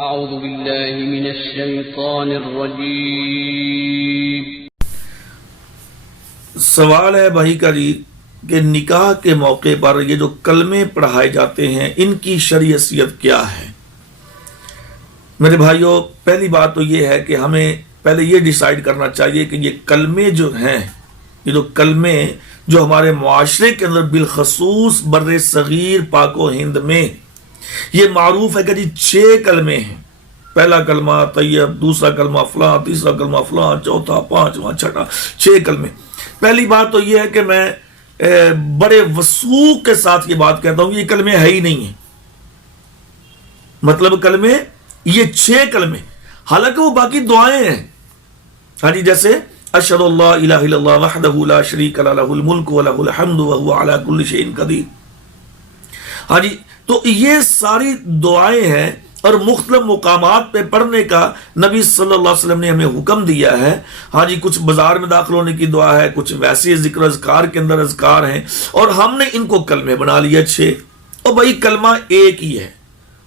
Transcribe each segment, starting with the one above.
اعوذ باللہ من الشیطان الرجیم۔ سوال ہے بھائی کا جی کہ نکاح کے موقع پر یہ جو کلمے پڑھائے جاتے ہیں ان کی شرعی حیثیت کیا ہے؟ میرے بھائیوں، پہلی بات تو یہ ہے کہ ہمیں پہلے یہ ڈیسائیڈ کرنا چاہیے کہ یہ کلمے جو ہیں، یہ جو کلمے جو ہمارے معاشرے کے اندر بالخصوص بر صغیر پاک و ہند میں یہ معروف ہے کہ جی 6 کلمے ہیں۔ پہلا کلمہ طیب، دوسرا کلمہ فلاں، تیسرا کلمہ فلاں، چوتھا، پانچواں، چھٹا، 6 کلمے۔ پہلی بات تو یہ ہے کہ میں بڑے وثوق کے ساتھ یہ بات کہتا ہوں کہ یہ کلمے ہے ہی نہیں ہیں۔ مطلب کلمے یہ 6 کلمے، حالانکہ وہ باقی دعائیں ہیں۔ ہاں جی، جیسے اشہد اللہ الہ الا اللہ وحدہ لا شریک لہ لہ الملک ولہ الحمد وہو علی کل شیء قدیر۔ ہاں جی، تو یہ ساری دعائیں ہیں اور مختلف مقامات پہ پڑھنے کا نبی صلی اللہ علیہ وسلم نے ہمیں حکم دیا ہے۔ ہاں جی، کچھ بازار میں داخل ہونے کی دعا ہے، کچھ ویسے ذکر اذکار کے اندر اذکار ہیں، اور ہم نے ان کو کلمے بنا لیا 6۔ اور بھائی کلمہ ایک ہی ہے،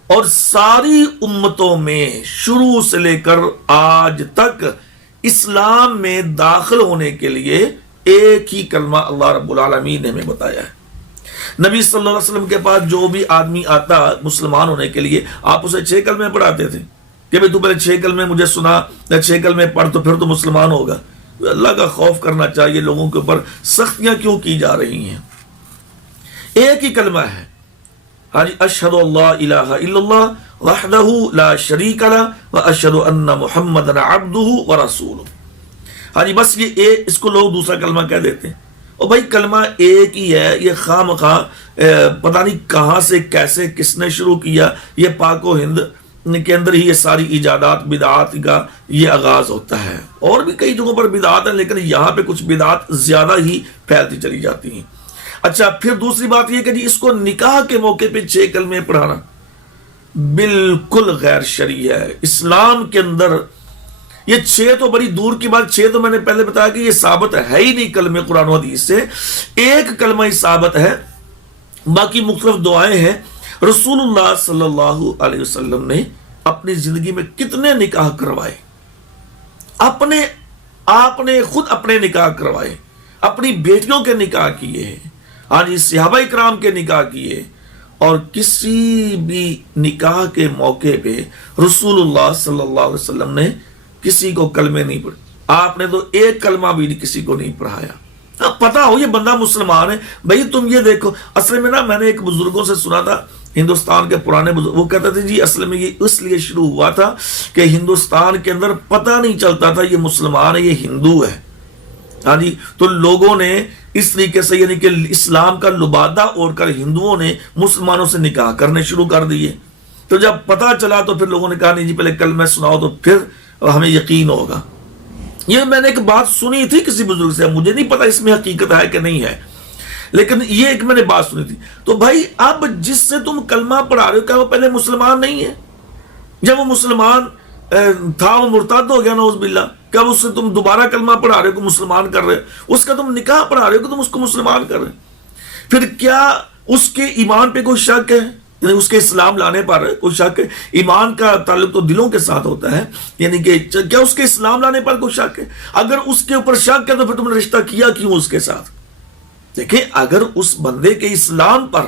اور ساری امتوں میں شروع سے لے کر آج تک اسلام میں داخل ہونے کے لیے ایک ہی کلمہ اللہ رب العالمین نے ہمیں بتایا ہے۔ نبی صلی اللہ علیہ وسلم کے پاس جو بھی آدمی آتا مسلمان ہونے کے لیے، آپ اسے 6 کلمے پڑھاتے تھے کہ بھئی تو پہلے 6 کلمے مجھے سنا یا 6 کلمے پڑھ تو پھر تو مسلمان ہوگا۔ اللہ کا خوف کرنا چاہیے، لوگوں کے اوپر سختیاں کیوں کی جا رہی ہیں؟ ایک ہی کلمہ ہے، ہاں جی، اشہد اللہ الہ الا اللہ وحدہ لا شریک لہ واشہد ان محمدًا عبدہ ورسولہ۔ ہاں جی، بس یہ ایک، اس کو لوگ دوسرا کلمہ کہہ دیتے ہیں۔ اور بھائی کلمہ ایک ہی ہے، یہ خواہ مخواہ پتہ نہیں کہاں سے کیسے کس نے شروع کیا، یہ پاک و ہند کے اندر ہی یہ ساری ایجادات بدعات کا یہ آغاز ہوتا ہے۔ اور بھی کئی جگہوں پر بدعات ہیں، لیکن یہاں پہ کچھ بدعات زیادہ ہی پھیلتی چلی جاتی ہیں۔ اچھا، پھر دوسری بات یہ کہ جی اس کو نکاح کے موقع پہ 6 کلمے پڑھانا بالکل غیر شرعی ہے اسلام کے اندر۔ یہ 6 تو بڑی دور کی بات، 6 تو میں نے پہلے بتایا کہ یہ ثابت ہے ہی نہیں کلمے قرآن و حدیث سے۔ ایک کلمہ ہی ثابت ہے، باقی مختلف دعائیں ہیں۔ رسول اللہ صلی اللہ علیہ وسلم نے اپنی زندگی میں کتنے نکاح کروائے، آپ نے خود اپنے نکاح کروائے، اپنی بیٹیوں کے نکاح کیے، ہاں جی، صحابہ کرام کے نکاح کیے، اور کسی بھی نکاح کے موقع پہ رسول اللہ صلی اللہ علیہ وسلم نے کسی کو کلمے نہیں پڑھے۔ آپ نے تو ایک کلمہ بھی کسی کو نہیں پڑھایا۔ پتا ہو یہ بندہ مسلمان ہے، بھئی تم یہ دیکھو۔ اصل میں میں نے ایک بزرگوں سے سنا تھا، ہندوستان کے پرانے بزرگ، وہ کہتے تھے جی اصل میں یہ اس لیے شروع ہوا تھا کہ ہندوستان کے اندر پتہ نہیں چلتا تھا یہ مسلمان ہے یہ ہندو ہے۔ ہاں جی، تو لوگوں نے اس طریقے سے یعنی کہ اسلام کا لبادہ اوڑھ کر ہندوؤں نے مسلمانوں سے نکاح کرنے شروع کر دیے۔ تو جب پتہ چلا تو پھر لوگوں نے کہا نہیں جی پہلے کلمہ سناؤ تو پھر ہمیں یقین ہوگا۔ یہ میں نے ایک بات سنی تھی کسی بزرگ سے، مجھے نہیں پتا اس میں حقیقت ہے کہ نہیں ہے، لیکن یہ ایک میں نے بات سنی تھی۔ تو بھائی اب جس سے تم کلمہ پڑھا رہے ہو کیا وہ پہلے مسلمان نہیں ہے؟ جب وہ مسلمان تھا وہ مرتد ہو گیا نعوذ باللہ، کیا اس سے تم دوبارہ کلمہ پڑھا رہے ہو کو مسلمان کر رہے ہو؟ اس کا تم نکاح پڑھا رہے ہو کہ تم اس کو مسلمان کر رہے ہو؟ پھر کیا اس کے ایمان پہ کوئی شک ہے؟ یعنی اس کے اسلام لانے پر کوئی شک ہے؟ ایمان کا تعلق تو دلوں کے ساتھ ہوتا ہے، یعنی کہ کیا اس کے اسلام لانے پر کوئی شک ہے؟ اگر اس کے اوپر شک ہے تو پھر تم نے رشتہ کیا کیوں اس کے ساتھ؟ دیکھیں، اگر اس بندے کے اسلام پر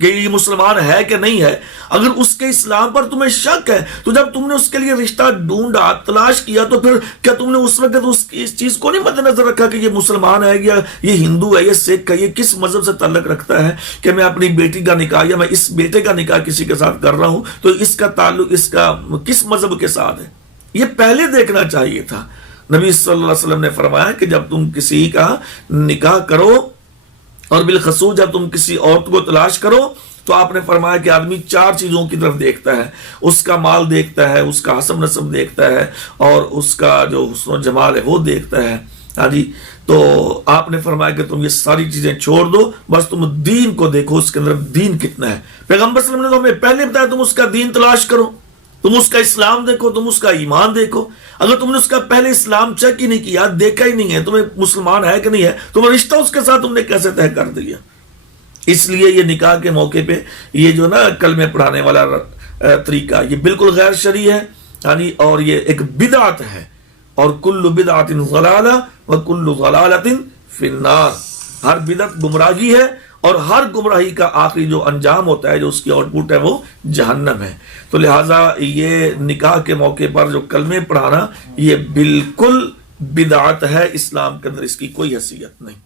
کہ یہ مسلمان ہے کہ نہیں ہے، اگر اس کے اسلام پر تمہیں شک ہے تو جب تم نے اس کے لیے رشتہ ڈھونڈا، تلاش کیا، تو پھر کیا تم نے اس وقت اس چیز کو نہیں مد نظر رکھا کہ یہ مسلمان ہے یا یہ ہندو ہے، یہ سکھ ہے، یہ کس مذہب سے تعلق رکھتا ہے کہ میں اپنی بیٹی کا نکاح یا میں اس بیٹے کا نکاح کسی کے ساتھ کر رہا ہوں تو اس کا تعلق اس کا کس مذہب کے ساتھ ہے؟ یہ پہلے دیکھنا چاہیے تھا۔ نبی صلی اللہ علیہ وسلم نے فرمایا کہ جب تم کسی کا نکاح کرو اور بالخصوص جب تم کسی عورت کو تلاش کرو تو آپ نے فرمایا کہ آدمی 4 چیزوں کی طرف دیکھتا ہے، اس کا مال دیکھتا ہے، اس کا حسب نسب دیکھتا ہے، اور اس کا جو حسن و جمال ہے وہ دیکھتا ہے۔ ہاں جی، تو آپ نے فرمایا کہ تم یہ ساری چیزیں چھوڑ دو، بس تم دین کو دیکھو، اس کے اندر دین کتنا ہے۔ پیغمبر صلی اللہ علیہ وسلم نے تو ہمیں پہلے بتایا تم اس کا دین تلاش کرو، تم اس کا اسلام دیکھو، تم اس کا ایمان دیکھو۔ اگر تم نے اس کا پہلے اسلام چیک ہی نہیں کیا، دیکھا ہی نہیں ہے تمہیں مسلمان ہے کہ نہیں ہے، تمہیں رشتہ اس کے ساتھ تم نے کیسے طے کر دیا؟ اس لیے یہ نکاح کے موقع پہ یہ جو نا کلمے پڑھانے والا طریقہ یہ بالکل غیر شرعی ہے، یعنی اور یہ ایک بدعت ہے، اور کل بدعت ضلالہ وکل ضلالۃ فی النار، ہر بدعت گمراہی ہے اور ہر گمراہی کا آخری جو انجام ہوتا ہے، جو اس کی آؤٹ پٹ ہے، وہ جہنم ہے۔ تو لہٰذا یہ نکاح کے موقع پر جو کلمے پڑھانا یہ بالکل بدعت ہے، اسلام کے اندر اس کی کوئی حیثیت نہیں۔